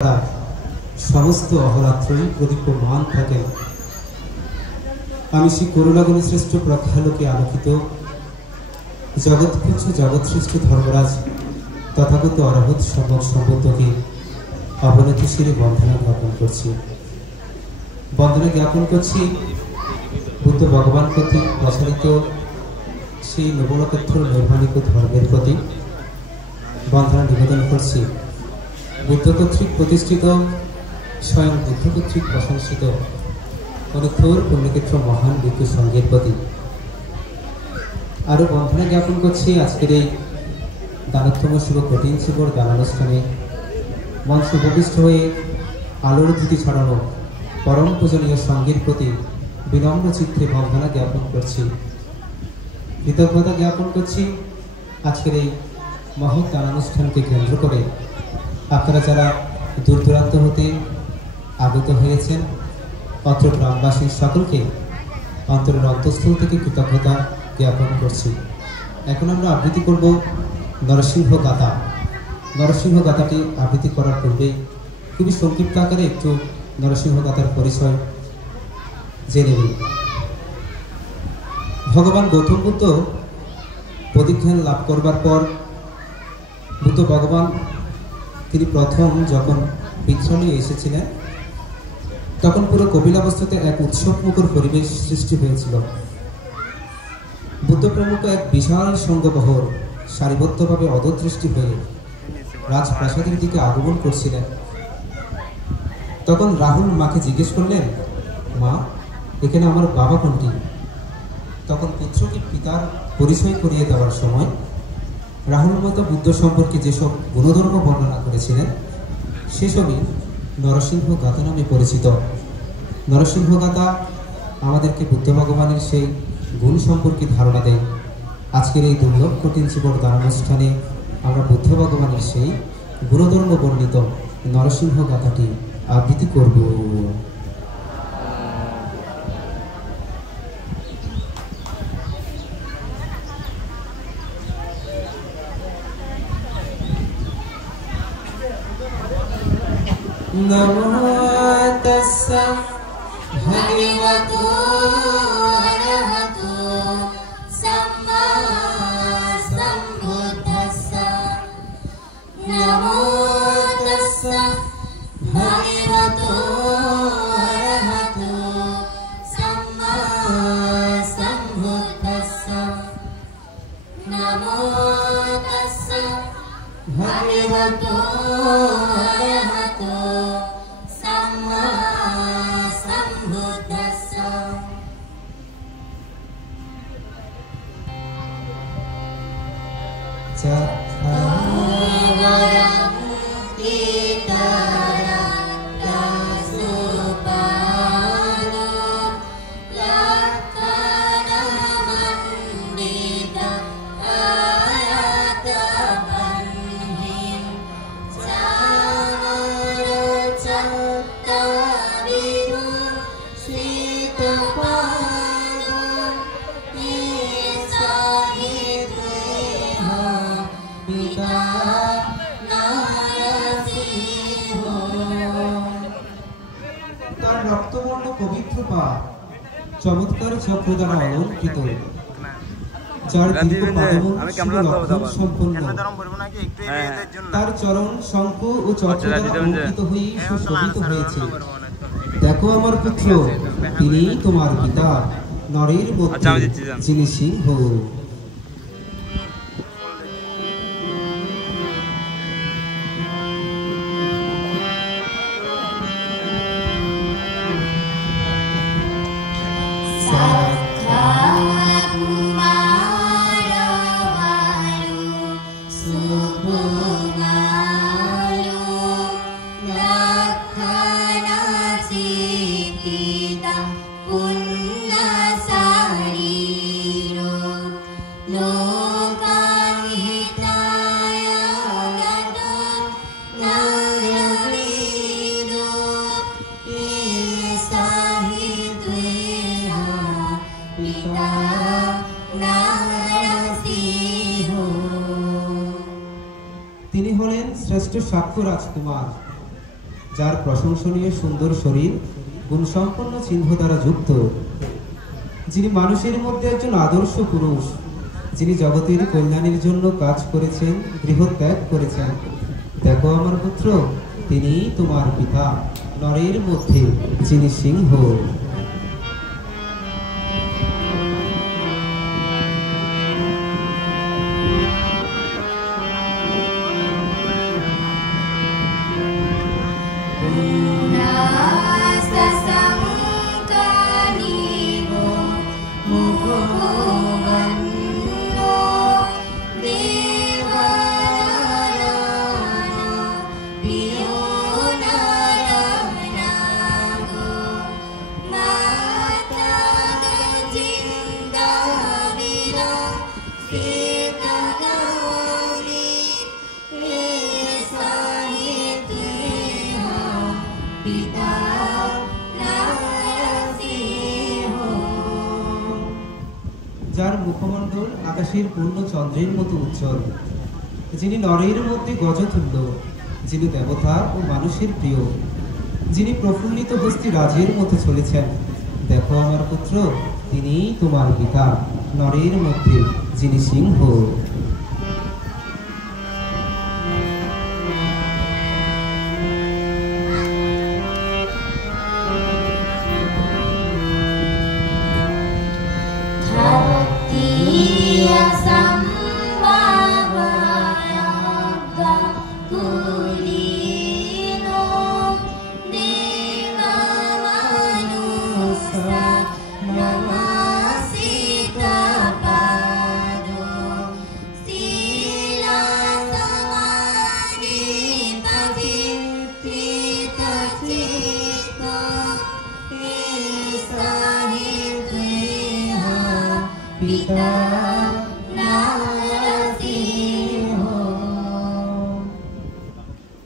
समस्त अहरात्रই প্রদীপ্যমান থাকে। আমি সেই করুণাগুণী শ্রেষ্ঠ প্রখ্যালোকে আলোকিত জগৎপুঞ্জ জগৎশ্রেষ্ঠ ধর্মরাজ তথাগত অরহত সম্যক সম্বন্ধকে অবনতি শিরে বন্দনা জ্ঞাপন করছি বুদ্ধ ভগবান কর্তৃক প্রচারিত সেই নবলোকোত্তর নৈর্মাণিক ধর্মের প্রতি বন্দনা নিবেদন করছি। বুদ্ধ কর্তৃক প্রতিষ্ঠিত স্বয়ং বুদ্ধ কর্তৃক প্রশংসিত অনুক্ষর পুণ্যক্ষেত্র মহান ভিক্ষু সংঘের প্রতি আরো বন্ধনা জ্ঞাপন করছি আজকের এই দানোত্তম শুভ কঠিন শিবর দানানুষ্ঠানে মঞ্চ উপবিষ্ট হয়ে আলোর জ্যোতি ছড়ানো পরম পূজনীয় সংঘের প্রতি বিনম্র চিত্তে বন্ধনা জ্ঞাপন করছি, কৃতজ্ঞতা জ্ঞাপন করছি। আজকের এই মহৎ দানানুষ্ঠানকে কেন্দ্র করে আপনারা যারা দূর দূরান্ত হতে আগত হয়েছেন অত্র গ্রামবাসীর সকলকে অন্তরের অন্তঃস্থল থেকে কৃতজ্ঞতা জ্ঞাপন করছি। এখন আমরা আবৃত্তি করব নরসিংহ গাথা। নরসিংহ গাথাটি আবৃত্তি করার পূর্বে খুবই সংক্ষিপ্ত আকারে একটু নরসিংহ গাথার পরিচয় জেনে নিই। ভগবান গৌতম বুদ্ধ পরিজ্ঞান লাভ করবার পর বুদ্ধ ভগবান তিনি প্রথম যখন বিক্ষণে এসেছিলেন তখন পুরো কপিলাবস্তুতে এক উৎসবমুখর পরিবেশ সৃষ্টি হয়েছিল। বুদ্ধ প্রমুখ এক বিশাল সংঘবহর সারিবদ্ধভাবে অদৃষ্টি হয়ে রাজপ্রাসাদের দিকে আগমন করছিলেন। তখন রাহুল মাকে জিজ্ঞেস করলেন, মা, এখানে আমার বাবা কোনটি? তখন পুত্রকে পিতার পরিচয় করিয়ে দেওয়ার সময় রাহুল মাতা বুদ্ধ সম্পর্কে যেসব গুণধর্ম বর্ণনা করেছিলেন সেসবই নরসিংহ গাথা নামে পরিচিত। নরসিংহ গাথা আমাদেরকে বুদ্ধ ভগবানের সেই গুণ সম্পর্কে ধারণা দেয়। আজকের এই দুর্লভ কঠিন জীবন দানানুষ্ঠানে আমরা বুদ্ধ ভগবানের সেই গুণধর্ম বর্ণিত নরসিংহ গাথাটি আবৃত্তি করব। नमो तस्सा भगवतो अरहतो सम्मा सम्बुद्धस्सा। नमो तस्सा भगवतो अरहतो सम्मा सम्बुद्धस्सा। नमो तस्सा भगवतो अरहतो सम्मा सम्बुद्धस्सा। তার রক্তবর্ণ পবিত্র পা চমৎকার চক্র দ্বারা অলঙ্কৃত, যার দীর্ঘ পাদমূল সম্পন্ন, তার চরণ শঙ্খ ও চক্র দ্বারা অলঙ্কৃত হয়ে সুশোভিত হয়েছে। দেখো আমার পুত্র, তিনি তোমার পিতা, নরের মধ্যে যিনি সিংহ। তিনি হলেন শ্রেষ্ঠ সাক্ষ্য রাজকুমার, যার প্রশংসনীয় সুন্দর শরীর গুণসম্পন্ন চিহ্ন দ্বারা যুক্ত, যিনি মানুষের মধ্যে একজন আদর্শ পুরুষ, যিনি জগতের কল্যাণের জন্য কাজ করেছেন, গৃহত্যাগ করেছেন। দেখো আমার পুত্র, তিনি তোমার পিতা, নরের মধ্যে যিনি সিংহ। যার মুখমণ্ডল আকাশের পূর্ণ চন্দ্রের মতো উজ্জ্বল, যিনি নরের মধ্যে গজতুল্য, যিনি দেবতা ও মানুষের প্রিয়, যিনি প্রফুল্লিত হস্তি রাজের মতো চলেছেন। দেখো আমার পুত্র, তিনি তোমার পিতা, নরের মধ্যে যিনি সিংহ।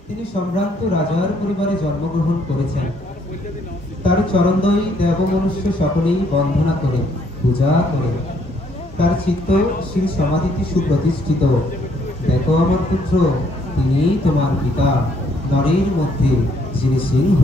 তিনি সম্ভ্রান্ত রাজার পরিবারে জন্মগ্রহণ করেছেন। তার চরণদ্বয় দেব মনুষ্য সকলেই বন্দনা করে, পূজা করে। তার চিত্ত শিল সমাধিতে সুপ্রতিষ্ঠিত। দেখো আমার পুত্র, তিনি তোমার পিতা, নরের মধ্যে যিনি সিংহ।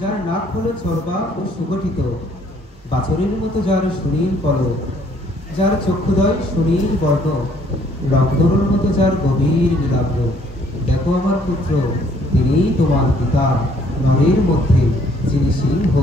যার নাক হলো চর্বা ও সুগঠিত, বাছরের মতো যার সুনীল পলক, যার চক্ষুদয় সুনীল বর্ণ, রক্তরোর মতো যার গভীর নীলাভ। দেখো আমার পুত্র, তিনি তোমার পিতা, নরের মধ্যে যিনি সিংহ।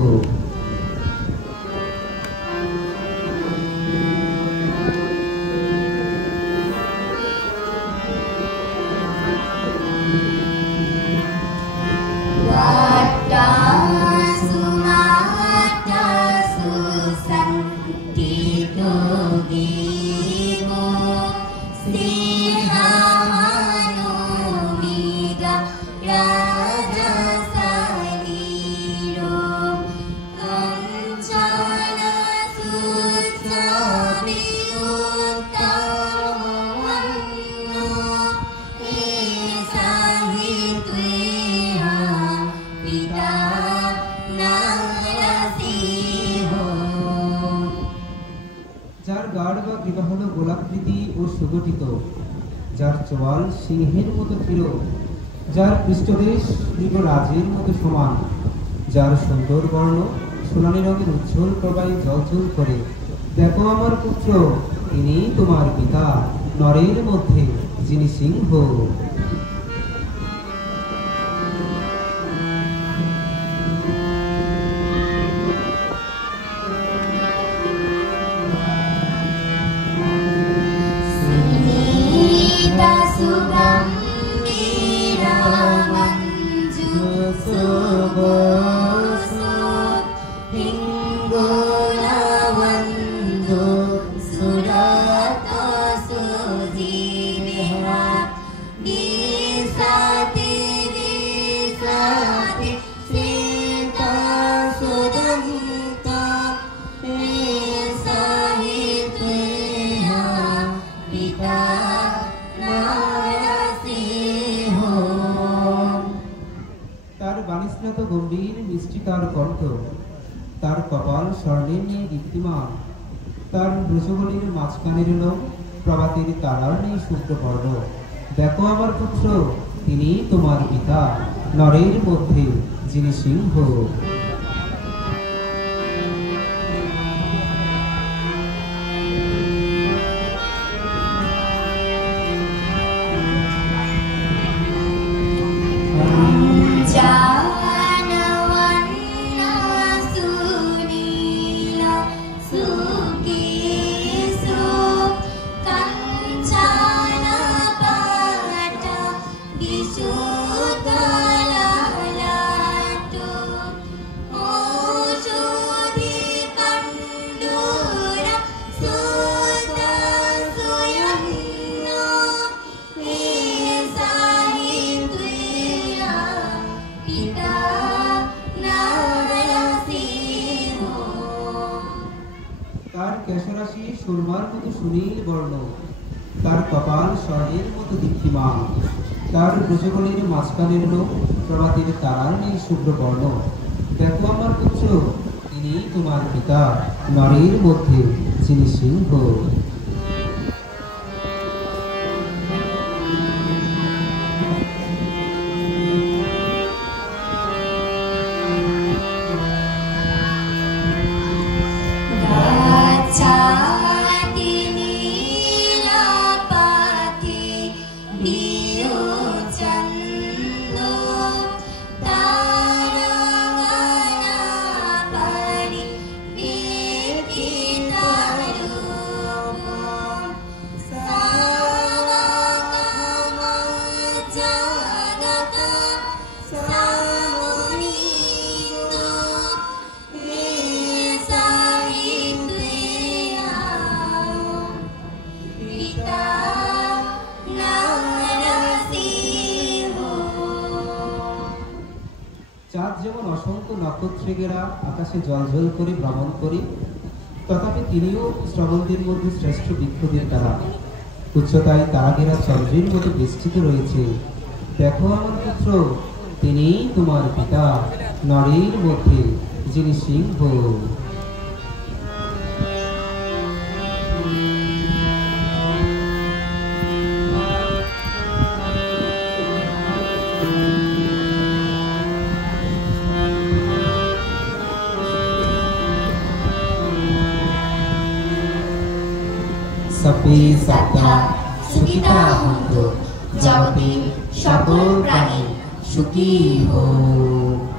যার গাঢ় বা গ্রীবা হলো গোলাকৃতি ও সুগঠিত, যার চোয়াল সিংহের মতো দৃঢ়, যার পৃষ্ঠদেশ রাজের মতো সমান, যার সুন্দর বর্ণ সোনালী রঙের উজ্জ্বল প্রবাহে জলঝল করে। দেখো আমার পুত্র, তিনি তোমার পিতা, নরের মধ্যে যিনি সিংহ। Sugam নত গম্ভীর মিষ্টি তার কণ্ঠ, তার কপাল স্বর্ণের নেই দীপ্তিমান, তার ব্রজবলির মাঝখানের লোক প্রভাতের তারার নেই শুক্রবর্ণ। দেখো আমার পুত্র, তিনি তোমার পিতা, নরের মধ্যে যিনি সিংহ। তার কেশরাশি সুরমার মতো সুনীল বর্ণ, তার কপাল স্বর্ণের মতো দীপ্তিমান, তার ব্রজবলির মাঝখানের লোক প্রভাতের তারার নেই শুভ্রবর্ণ। দেখো আমার পুত্র, তিনি তোমার পিতা, নরের মধ্যে যিনি সিংহ। চাঁদ যেমন অসংখ্য নক্ষত্রে ঘেরা আকাশে জলঝল করে ভ্রমণ করে, তথাপি তিনিও শ্রবণদের মধ্যে শ্রেষ্ঠ বৃক্ষদের তারা, উচ্চতায় তারা ঘেরা চন্দ্রের মতো বেষ্টিত রয়েছে। দেখো আমার পুত্র, তিনি তোমার পিতা, নরের মধ্যে যিনি সিংহ। সবে সত্তা সুখিতা হন্তু, জগতে সকল প্রাণী সুখী হোক।